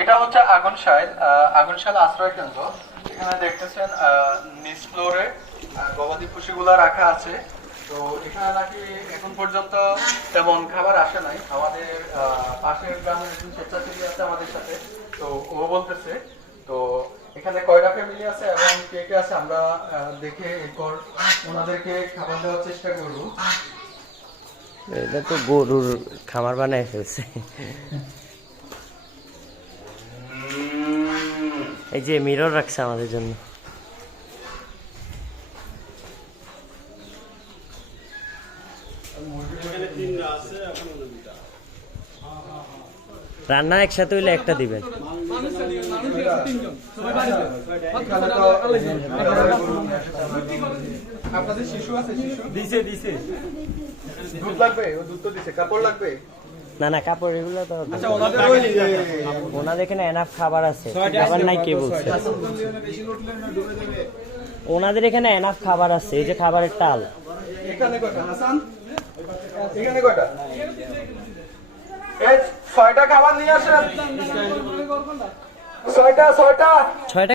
এটা হচ্ছে আগুনশাইল আগুনশাইল আশ্রয় কেন্দ্র। এখানে দেখতেছেন নিচ ফ্লোরে গবাদি পশুগুলা রাখা আছে। তো এখানে নাকি এখন পর্যন্ত তেমন খাবার আসে নাই। আমাদের পাশের গ্রামের একজন স্বেচ্ছাসেবী আছে আমাদের সাথে। তো ও বলতেছে, তো এখানে কয়টা ফ্যামিলি আছে এবং কে কে আছে? আমরা দেখে এরপর ওনাদেরকে খাবার দেওয়ার চেষ্টা করব। এটা তো গরুর খামার বানায় ফেলছে এই যে মিরর রাখছে আমাদের জন্য রান্না একসাথে হইলে একটা দিবেন আপনাদের শিশু আছে শিশু? দিছে দিছে। দুধ লাগবে? ও দুধ তো দিছে। কাপড় লাগবে? না না কাপড় এগুলো তো আচ্ছা ওনাদের ওই ওনাদের এখানে এনাফ খাবার আছে। খাবার নাই কে বলছে। ওনাদের এখানে এনাফ খাবার আছে এই যে খাবারের টাল এখানে কয়টা হাসান? এখানে কয়টা? ছয়টা খাবার নিয়ে আসেন। ছয়টা ছয়টা। ছয়টা